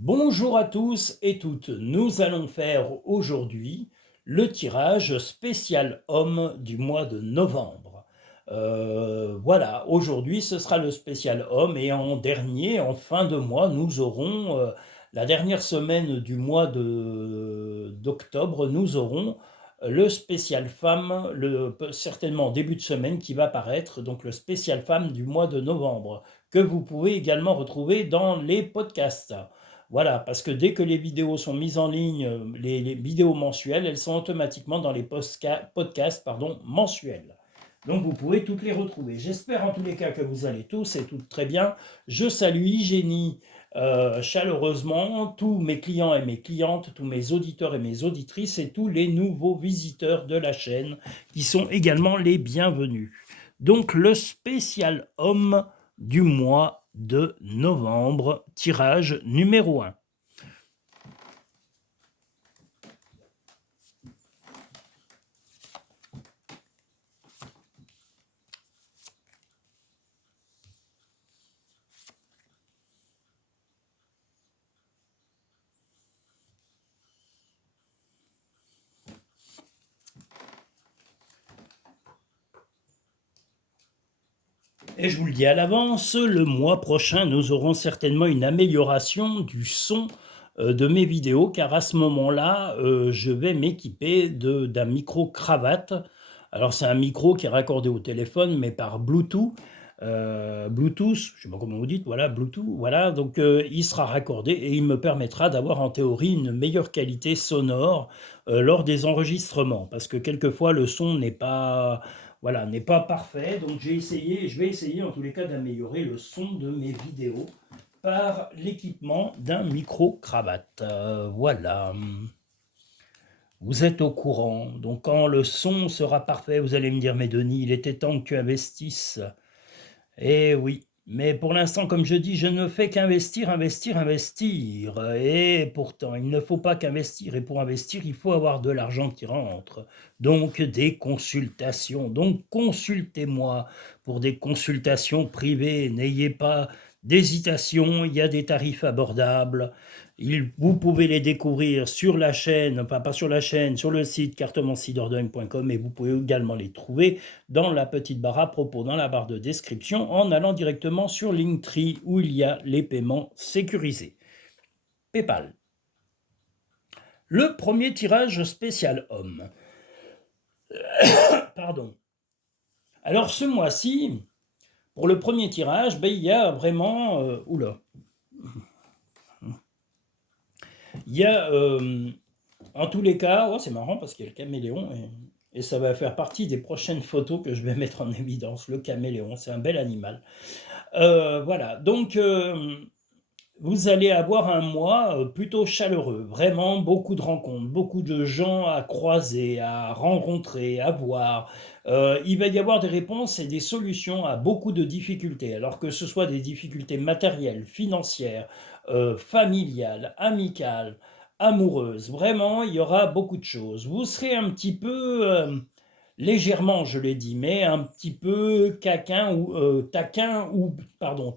Bonjour à tous et toutes, nous allons faire aujourd'hui le tirage spécial homme du mois de novembre. Voilà, aujourd'hui ce sera le spécial homme et en fin de mois, nous aurons, la dernière semaine du mois d'octobre, nous aurons le spécial femme, certainement début de semaine qui va paraître, donc le spécial femme du mois de novembre, que vous pouvez également retrouver dans les podcasts. Voilà, parce que dès que les vidéos sont mises en ligne, les vidéos mensuelles, elles sont automatiquement dans les podcasts mensuels. Donc vous pouvez toutes les retrouver. J'espère en tous les cas que vous allez tous et toutes très bien. Je salue Hygiénie chaleureusement, tous mes clients et mes clientes, tous mes auditeurs et mes auditrices et tous les nouveaux visiteurs de la chaîne qui sont également les bienvenus. Donc le spécial homme du mois de novembre, tirage numéro 1. Et je vous le dis à l'avance, le mois prochain, nous aurons certainement une amélioration du son de mes vidéos, car à ce moment-là, je vais m'équiper d'un micro-cravate. Alors c'est un micro qui est raccordé au téléphone, mais par Bluetooth. Bluetooth, je ne sais pas comment vous dites, voilà, Bluetooth, voilà, donc il sera raccordé et il me permettra d'avoir en théorie une meilleure qualité sonore lors des enregistrements, parce que quelquefois le son n'est pas, voilà, n'est pas parfait, donc je vais essayer en tous les cas d'améliorer le son de mes vidéos par l'équipement d'un micro-cravate. Voilà. Vous êtes au courant, donc quand le son sera parfait, vous allez me dire, mais Denis, il était temps que tu investisses. Eh oui, mais pour l'instant, comme je dis, je ne fais qu'investir, investir, investir. Et pourtant, il ne faut pas qu'investir. Et pour investir, il faut avoir de l'argent qui rentre. Donc, des consultations. Donc, consultez-moi pour des consultations privées. N'ayez pas d'hésitation, il y a des tarifs abordables. Vous pouvez les découvrir sur la chaîne, enfin pas sur la chaîne, sur le site cartomancidordeuil.com, et vous pouvez également les trouver dans la petite barre à propos, dans la barre de description, en allant directement sur Linktree où il y a les paiements sécurisés. PayPal. Le premier tirage spécial homme. Pardon. Alors ce mois-ci, pour le premier tirage, il y a vraiment... oula. Il y a, en tous les cas, c'est marrant parce qu'il y a le caméléon et ça va faire partie des prochaines photos que je vais mettre en évidence. Le caméléon, c'est un bel animal. Voilà, donc vous allez avoir un mois plutôt chaleureux, vraiment beaucoup de rencontres, beaucoup de gens à croiser, à rencontrer, à voir. Il va y avoir des réponses et des solutions à beaucoup de difficultés, alors que ce soit des difficultés matérielles, financières, familiales, amicales, amoureuses. Vraiment, il y aura beaucoup de choses. Vous serez un petit peu... légèrement, je l'ai dit, mais un petit peu taquin ou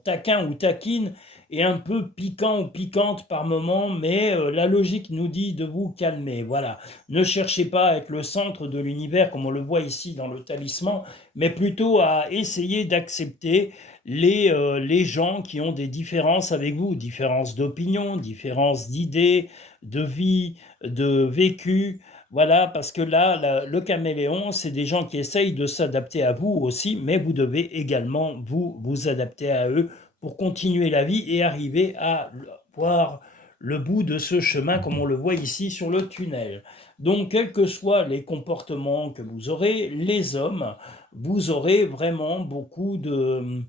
taquine, et un peu piquant ou piquante par moment, mais la logique nous dit de vous calmer. Voilà, ne cherchez pas à être le centre de l'univers comme on le voit ici dans le talisman, mais plutôt à essayer d'accepter les gens qui ont des différences avec vous, différences d'opinion, différences d'idées, de vie, de vécu. Voilà, parce que là, le caméléon, c'est des gens qui essayent de s'adapter à vous aussi, mais vous devez également vous adapter à eux pour continuer la vie et arriver à voir le bout de ce chemin comme on le voit ici sur le tunnel. Donc, quels que soient les comportements que vous aurez, les hommes, vous aurez vraiment beaucoup de...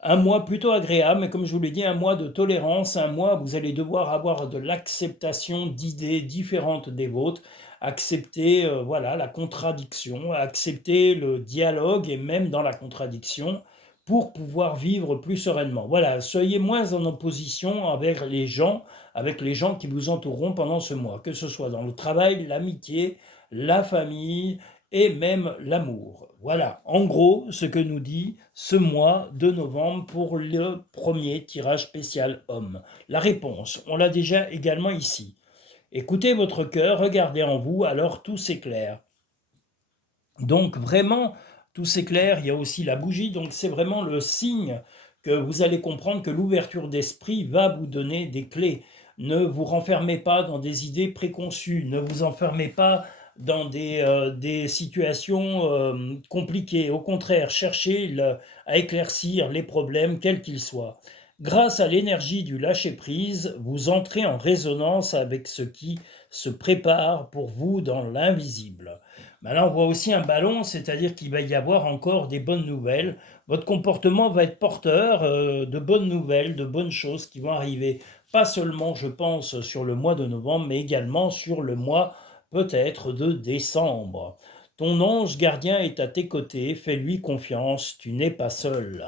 Un mois plutôt agréable, mais comme je vous l'ai dit, un mois de tolérance, un mois où vous allez devoir avoir de l'acceptation d'idées différentes des vôtres, accepter voilà, la contradiction, accepter le dialogue et même dans la contradiction pour pouvoir vivre plus sereinement. Voilà, soyez moins en opposition avec les gens qui vous entoureront pendant ce mois, que ce soit dans le travail, l'amitié, la famille et même l'amour. Voilà, en gros, ce que nous dit ce mois de novembre pour le premier tirage spécial homme. La réponse, on l'a déjà également ici. Écoutez votre cœur, regardez en vous, alors tout s'éclaire. Donc vraiment, tout s'éclaire, il y a aussi la bougie, donc c'est vraiment le signe que vous allez comprendre que l'ouverture d'esprit va vous donner des clés. Ne vous renfermez pas dans des idées préconçues, ne vous enfermez pas dans des situations compliquées. Au contraire, cherchez à éclaircir les problèmes, quels qu'ils soient. Grâce à l'énergie du lâcher-prise, vous entrez en résonance avec ce qui se prépare pour vous dans l'invisible. Ben là, on voit aussi un ballon, c'est-à-dire qu'il va y avoir encore des bonnes nouvelles. Votre comportement va être porteur de bonnes nouvelles, de bonnes choses qui vont arriver. Pas seulement, je pense, sur le mois de novembre, mais également sur le mois peut-être de décembre. Ton ange gardien est à tes côtés, fais-lui confiance, tu n'es pas seul.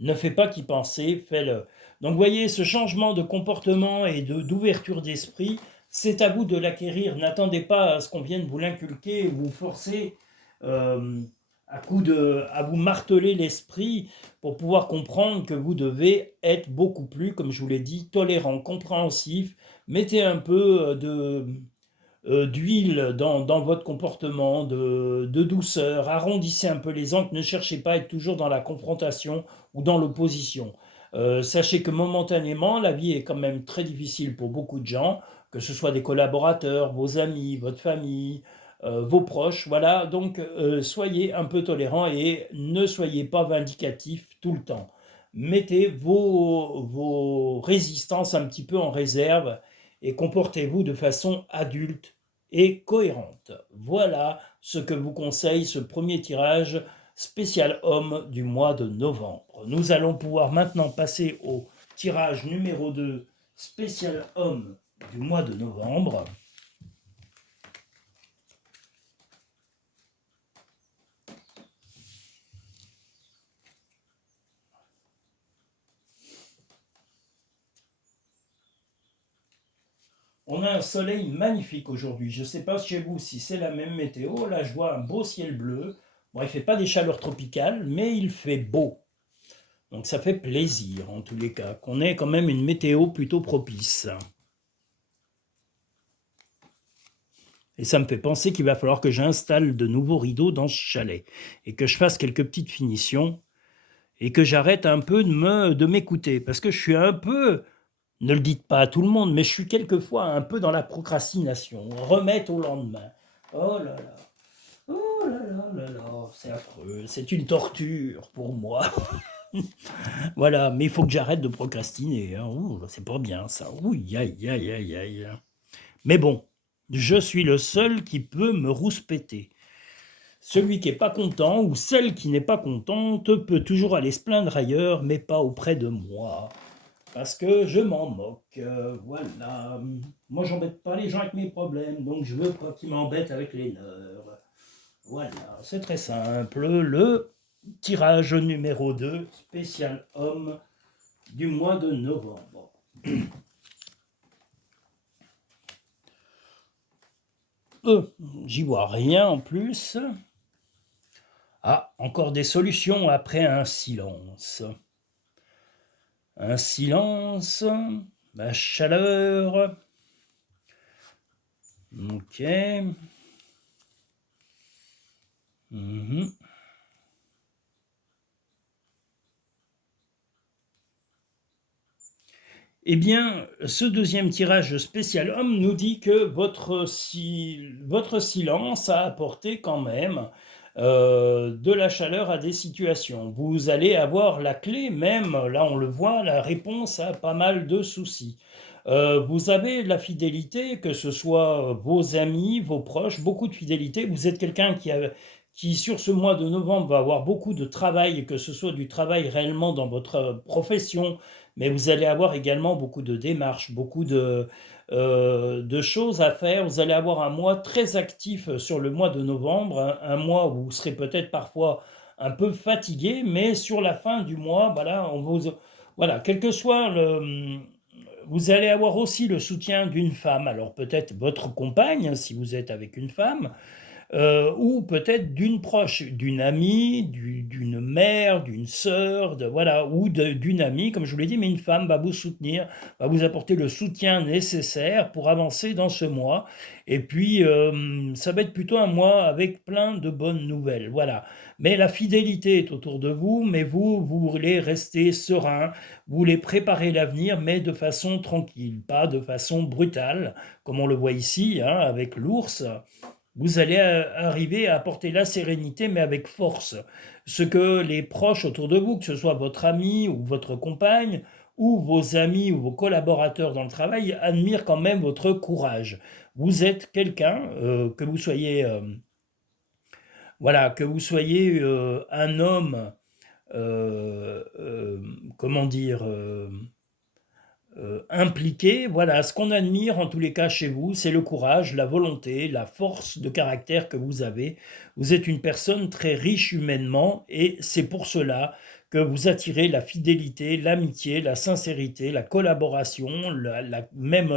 Ne fais pas qu'y penser, fais-le. Donc, vous voyez, ce changement de comportement et d'ouverture d'esprit, c'est à vous de l'acquérir. N'attendez pas à ce qu'on vienne vous l'inculquer, vous forcer euh, à vous marteler l'esprit pour pouvoir comprendre que vous devez être beaucoup plus, comme je vous l'ai dit, tolérant, compréhensif. Mettez un peu d'huile dans votre comportement, de douceur, arrondissez un peu les angles, ne cherchez pas à être toujours dans la confrontation ou dans l'opposition. Sachez que momentanément, la vie est quand même très difficile pour beaucoup de gens, que ce soit des collaborateurs, vos amis, votre famille, vos proches, voilà, donc soyez un peu tolérants et ne soyez pas vindicatifs tout le temps. Mettez vos résistances un petit peu en réserve et comportez-vous de façon adulte et cohérente. Voilà ce que vous conseille ce premier tirage spécial homme du mois de novembre. Nous allons pouvoir maintenant passer au tirage numéro 2 spécial homme du mois de novembre. On a un soleil magnifique aujourd'hui. Je ne sais pas chez vous si c'est la même météo. Là, je vois un beau ciel bleu. Bon, il ne fait pas des chaleurs tropicales, mais il fait beau. Donc ça fait plaisir en tous les cas, qu'on ait quand même une météo plutôt propice. Et ça me fait penser qu'il va falloir que j'installe de nouveaux rideaux dans ce chalet et que je fasse quelques petites finitions et que j'arrête un peu de m'écouter parce que je suis un peu, ne le dites pas à tout le monde, mais je suis quelquefois un peu dans la procrastination, remettre au lendemain. Oh là là, oh là là là là, c'est affreux, c'est une torture pour moi. Voilà, mais il faut que j'arrête de procrastiner. Hein. Ouh, c'est pas bien ça. Ouh, aïe, aïe, aïe, aïe. Mais bon, je suis le seul qui peut me rouspéter. Celui qui n'est pas content ou celle qui n'est pas contente peut toujours aller se plaindre ailleurs, mais pas auprès de moi. Parce que je m'en moque. Voilà. Moi, j'embête pas les gens avec mes problèmes, donc je veux pas qu'ils m'embêtent avec les leurs. Voilà, c'est très simple. Le tirage numéro 2, spécial homme du mois de novembre. J'y vois rien en plus. Ah, encore des solutions après un silence. Un silence, la chaleur. Ok. Mhm. Eh bien, ce deuxième tirage spécial homme nous dit que votre silence a apporté quand même de la chaleur à des situations. Vous allez avoir la clé même, là on le voit, la réponse à pas mal de soucis. Vous avez de la fidélité, que ce soit vos amis, vos proches, beaucoup de fidélité. Vous êtes quelqu'un qui, sur ce mois de novembre, va avoir beaucoup de travail, que ce soit du travail réellement dans votre profession, mais vous allez avoir également beaucoup de démarches, beaucoup de choses à faire. Vous allez avoir un mois très actif sur le mois de novembre, un mois où vous serez peut-être parfois un peu fatigué, mais sur la fin du mois, voilà, voilà, quel que soit Vous allez avoir aussi le soutien d'une femme, alors peut-être votre compagne, hein, si vous êtes avec une femme, ou peut-être d'une proche, d'une amie, d'une mère, d'une sœur, voilà, ou d'une amie, comme je vous l'ai dit, mais une femme va vous soutenir, va vous apporter le soutien nécessaire pour avancer dans ce mois. Et puis, ça va être plutôt un mois avec plein de bonnes nouvelles, voilà. Mais la fidélité est autour de vous, mais vous voulez rester serein, vous voulez préparer l'avenir, mais de façon tranquille, pas de façon brutale, comme on le voit ici, hein, avec l'ours. Vous allez arriver à apporter la sérénité, mais avec force. Ce que les proches autour de vous, que ce soit votre ami ou votre compagne, ou vos amis ou vos collaborateurs dans le travail, admirent quand même votre courage. Vous êtes quelqu'un, que vous soyez, voilà, que vous soyez un homme, comment dire, impliqué. Voilà, ce qu'on admire en tous les cas chez vous, c'est le courage, la volonté, la force de caractère que vous avez. Vous êtes une personne très riche humainement et c'est pour cela que vous attirez la fidélité, l'amitié, la sincérité, la collaboration, même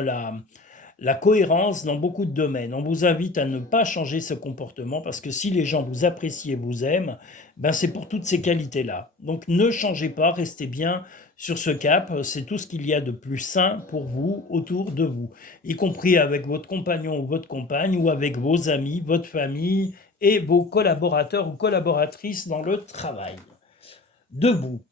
la cohérence dans beaucoup de domaines. On vous invite à ne pas changer ce comportement parce que si les gens vous apprécient et vous aiment, ben c'est pour toutes ces qualités-là. Donc ne changez pas, restez bien sur ce cap, c'est tout ce qu'il y a de plus sain pour vous, autour de vous, y compris avec votre compagnon ou votre compagne ou avec vos amis, votre famille et vos collaborateurs ou collaboratrices dans le travail. Debout.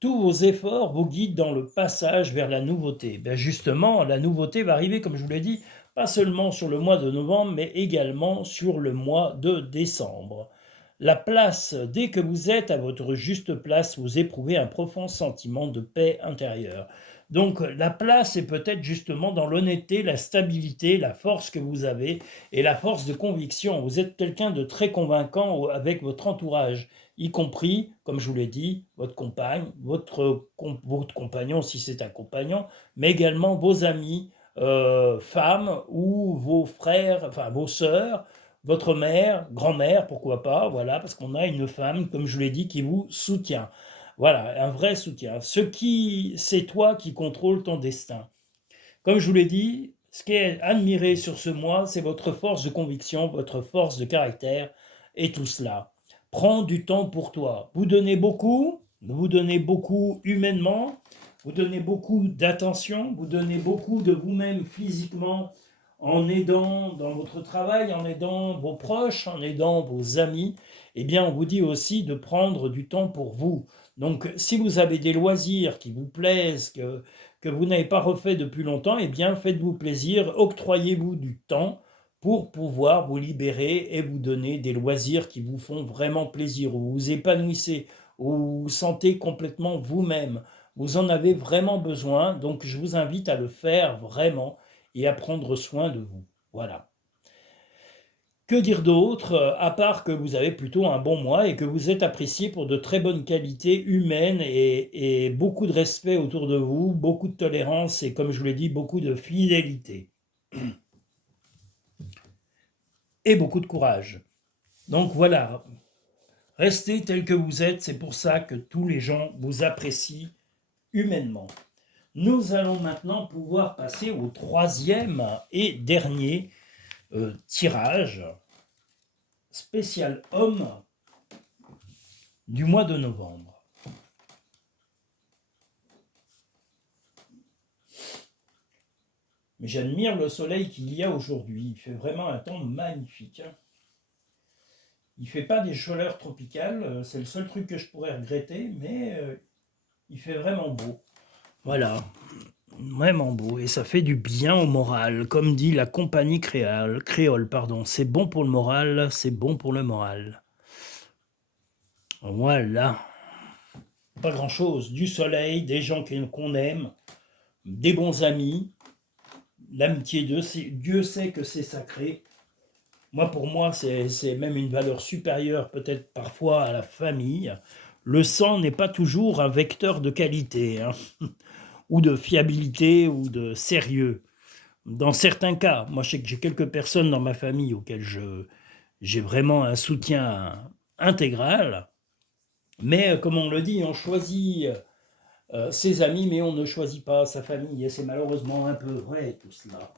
Tous vos efforts vous guident dans le passage vers la nouveauté. Ben justement, la nouveauté va arriver, comme je vous l'ai dit, pas seulement sur le mois de novembre, mais également sur le mois de décembre. La place, dès que vous êtes à votre juste place, vous éprouvez un profond sentiment de paix intérieure. Donc la place est peut-être justement dans l'honnêteté, la stabilité, la force que vous avez et la force de conviction. Vous êtes quelqu'un de très convaincant avec votre entourage, y compris, comme je vous l'ai dit, votre compagne, votre compagnon si c'est un compagnon, mais également vos amis, femmes ou vos frères, enfin vos sœurs, votre mère, grand-mère, pourquoi pas, voilà, parce qu'on a une femme, comme je vous l'ai dit, qui vous soutient. Voilà, un vrai soutien. C'est toi qui contrôle ton destin. Comme je vous l'ai dit, ce qui est admiré sur ce mois, c'est votre force de conviction, votre force de caractère et tout cela. Prends du temps pour toi. Vous donnez beaucoup humainement, vous donnez beaucoup d'attention, vous donnez beaucoup de vous-même physiquement en aidant dans votre travail, en aidant vos proches, en aidant vos amis. Eh bien, on vous dit aussi de prendre du temps pour vous. Donc, si vous avez des loisirs qui vous plaisent, que vous n'avez pas refait depuis longtemps, eh bien, faites-vous plaisir, octroyez-vous du temps pour pouvoir vous libérer et vous donner des loisirs qui vous font vraiment plaisir, où vous vous épanouissez, où vous vous sentez complètement vous-même. Vous en avez vraiment besoin, donc je vous invite à le faire vraiment et à prendre soin de vous. Voilà. Que dire d'autre, à part que vous avez plutôt un bon mois et que vous êtes apprécié pour de très bonnes qualités humaines et beaucoup de respect autour de vous, beaucoup de tolérance et, comme je vous l'ai dit, beaucoup de fidélité et beaucoup de courage. Donc voilà, restez tel que vous êtes, c'est pour ça que tous les gens vous apprécient humainement. Nous allons maintenant pouvoir passer au troisième et dernier tirage spécial homme du mois de novembre. Mais j'admire le soleil qu'il y a aujourd'hui. Il fait vraiment un temps magnifique. Il ne fait pas des chaleurs tropicales, c'est le seul truc que je pourrais regretter, mais il fait vraiment beau. Voilà, vraiment beau, et ça fait du bien au moral, comme dit la compagnie créole, pardon. C'est bon pour le moral, c'est bon pour le moral. Voilà. Pas grand-chose, du soleil, des gens qu'on aime, des bons amis, l'amitié d'eux, Dieu sait que c'est sacré. Moi, pour moi, c'est même une valeur supérieure peut-être parfois à la famille. Le sang n'est pas toujours un vecteur de qualité, hein, ou de fiabilité, ou de sérieux. Dans certains cas, moi je sais que j'ai quelques personnes dans ma famille auxquelles j'ai vraiment un soutien intégral, mais comme on le dit, on choisit ses amis, mais on ne choisit pas sa famille, et c'est malheureusement un peu vrai tout cela.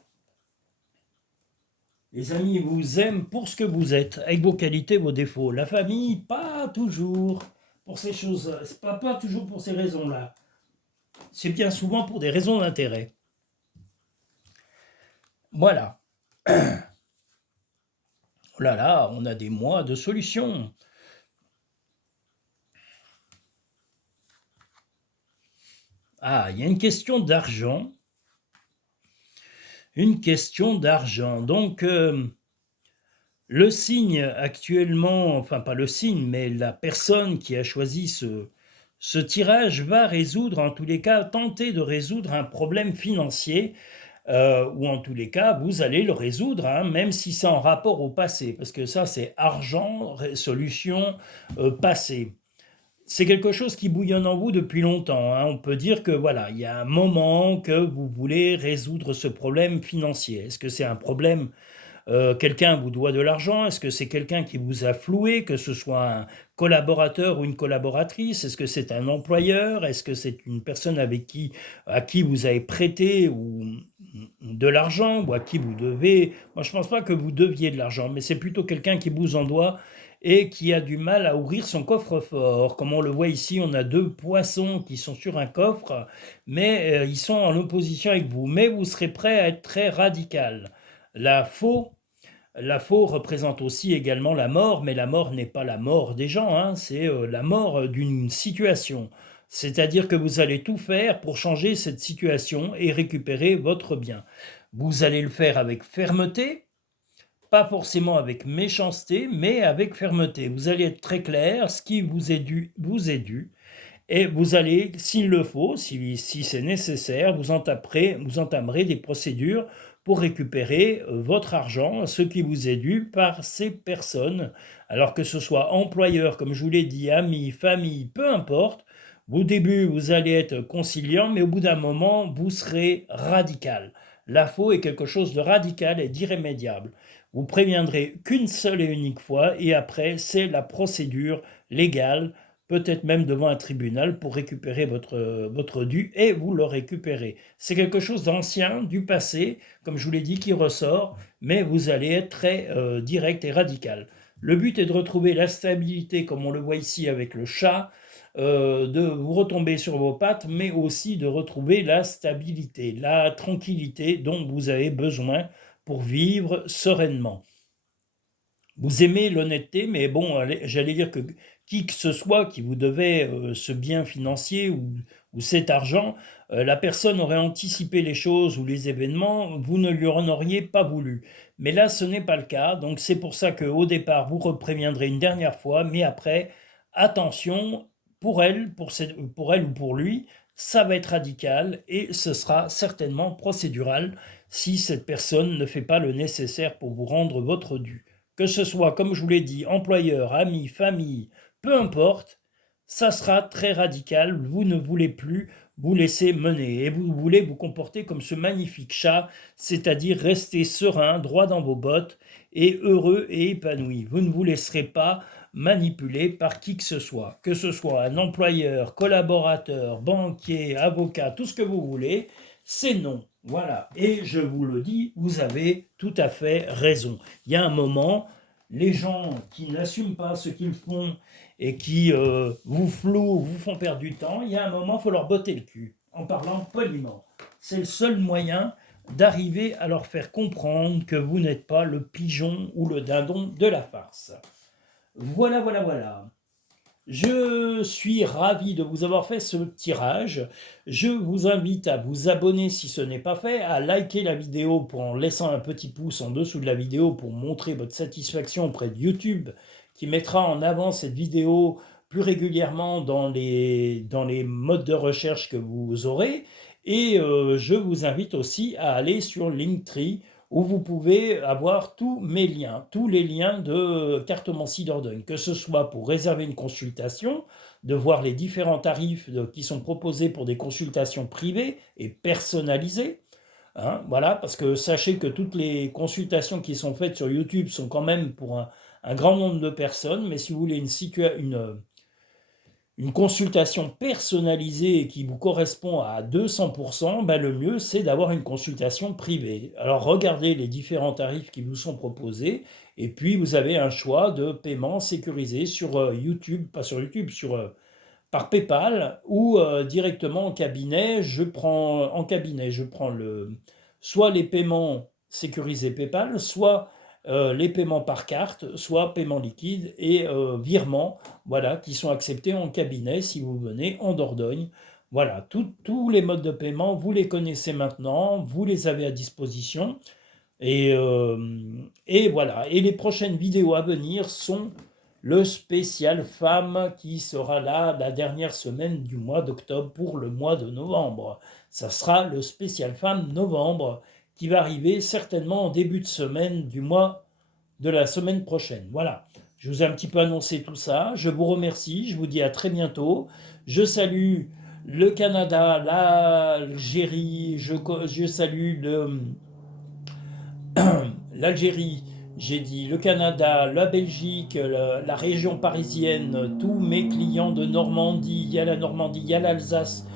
Les amis vous aiment pour ce que vous êtes, avec vos qualités, vos défauts. La famille, pas toujours pour ces choses, c'est pas toujours pour ces raisons-là. C'est bien souvent pour des raisons d'intérêt. Voilà. Oh là là, on a des mois de solutions. Ah, il y a une question d'argent. Une question d'argent. Donc, le signe actuellement, enfin pas le signe, mais la personne qui a choisi ce tirage va résoudre, en tous les cas, tenter de résoudre un problème financier, ou en tous les cas, vous allez le résoudre, hein, même si c'est en rapport au passé, parce que ça, c'est argent, solution passée. C'est quelque chose qui bouillonne en vous depuis longtemps, hein. On peut dire que voilà, il y a un moment que vous voulez résoudre ce problème financier. Est-ce que c'est un problème, quelqu'un vous doit de l'argent? Est-ce que c'est quelqu'un qui vous a floué, que ce soit un collaborateur ou une collaboratrice? Est-ce que c'est un employeur? Est-ce que c'est une personne à qui vous avez prêté ou de l'argent, ou à qui vous devez? Moi, je ne pense pas que vous deviez de l'argent, mais c'est plutôt quelqu'un qui vous en doit et qui a du mal à ouvrir son coffre-fort. Comme on le voit ici, on a deux poissons qui sont sur un coffre, mais ils sont en opposition avec vous. Mais vous serez prêt à être très radical. La faux La faux représente aussi également la mort, mais la mort n'est pas la mort des gens, hein, c'est la mort d'une situation. C'est-à-dire que vous allez tout faire pour changer cette situation et récupérer votre bien. Vous allez le faire avec fermeté, pas forcément avec méchanceté, mais avec fermeté. Vous allez être très clair, ce qui vous est dû, vous est dû. Et vous allez, s'il le faut, si c'est nécessaire, vous entamerez des procédures pour récupérer votre argent, ce qui vous est dû par ces personnes. Alors que ce soit employeur, comme je vous l'ai dit, amis, famille, peu importe, au début, vous allez être conciliant, mais au bout d'un moment, vous serez radical. La faux est quelque chose de radical et d'irrémédiable. Vous préviendrez qu'une seule et unique fois, et après, c'est la procédure légale, peut-être même devant un tribunal pour récupérer votre dû, et vous le récupérez. C'est quelque chose d'ancien, du passé, comme je vous l'ai dit, qui ressort, mais vous allez être très direct et radical. Le but est de retrouver la stabilité, comme on le voit ici avec le chat, de vous retomber sur vos pattes, mais aussi de retrouver la stabilité, la tranquillité dont vous avez besoin pour vivre sereinement. Vous aimez l'honnêteté, mais bon, j'allais dire que qui que ce soit qui vous devait ce bien financier ou cet argent, la personne aurait anticipé les choses ou les événements, vous ne lui en auriez pas voulu. Mais là, ce n'est pas le cas, donc c'est pour ça qu'au départ, vous repréviendrez une dernière fois, mais après, attention, pour elle ou pour lui, ça va être radical et ce sera certainement procédural si cette personne ne fait pas le nécessaire pour vous rendre votre dû. Que ce soit, comme je vous l'ai dit, employeur, ami, famille, peu importe, ça sera très radical. Vous ne voulez plus vous laisser mener et vous voulez vous comporter comme ce magnifique chat, c'est-à-dire rester serein, droit dans vos bottes et heureux et épanoui. Vous ne vous laisserez pas manipuler par qui que ce soit un employeur, collaborateur, banquier, avocat, tout ce que vous voulez, c'est non. Voilà. Et je vous le dis, vous avez tout à fait raison. Il y a un moment, les gens qui n'assument pas ce qu'ils font et qui vous flouent, vous font perdre du temps, il y a un moment, il faut leur botter le cul, en parlant poliment. C'est le seul moyen d'arriver à leur faire comprendre que vous n'êtes pas le pigeon ou le dindon de la farce. Voilà, voilà, voilà. Je suis ravi de vous avoir fait ce tirage. Je vous invite à vous abonner si ce n'est pas fait, à liker la vidéo en laissant un petit pouce en dessous de la vidéo pour montrer votre satisfaction auprès de YouTube, qui mettra en avant cette vidéo plus régulièrement dans les modes de recherche que vous aurez. Et je vous invite aussi à aller sur Linktree, où vous pouvez avoir tous mes liens, tous les liens de Cartomancie Dordogne, que ce soit pour réserver une consultation, de voir les différents tarifs qui sont proposés pour des consultations privées et personnalisées. Hein, voilà, parce que sachez que toutes les consultations qui sont faites sur YouTube sont quand même pour un grand nombre de personnes, mais si vous voulez une consultation personnalisée qui vous correspond à 200%, ben le mieux, c'est d'avoir une consultation privée. Alors, regardez les différents tarifs qui vous sont proposés et puis vous avez un choix de paiement sécurisé sur YouTube, pas sur YouTube, par PayPal ou directement en cabinet. Je prends soit les paiements sécurisés PayPal, soit les paiements par carte, soit paiement liquide et virement, voilà, qui sont acceptés en cabinet si vous venez en Dordogne. Voilà, tous les modes de paiement, vous les connaissez maintenant, vous les avez à disposition. Et, euh, et voilà. Et les prochaines vidéos à venir sont le spécial femme qui sera là la dernière semaine du mois d'octobre pour le mois de novembre. Ça sera le spécial femme novembre qui va arriver certainement en début de semaine du mois de la semaine prochaine. Voilà. Je vous ai un petit peu annoncé tout ça. Je vous remercie. Je vous dis à très bientôt. Je salue le Canada, l'Algérie. Je salue l'Algérie, j'ai dit le Canada, la Belgique, la région parisienne, tous mes clients de Normandie, il y a la Normandie, il y a l'Alsace,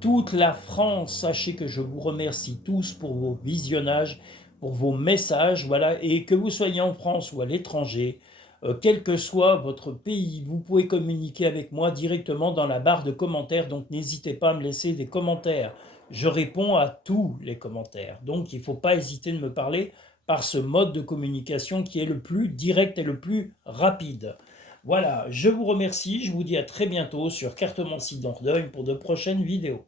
toute la France. Sachez que je vous remercie tous pour vos visionnages, pour vos messages, voilà, et que vous soyez en France ou à l'étranger, quel que soit votre pays, vous pouvez communiquer avec moi directement dans la barre de commentaires, donc n'hésitez pas à me laisser des commentaires. Je réponds à tous les commentaires, donc il ne faut pas hésiter de me parler par ce mode de communication qui est le plus direct et le plus rapide. Voilà, je vous remercie, je vous dis à très bientôt sur Cartomancie Dordogne pour de prochaines vidéos.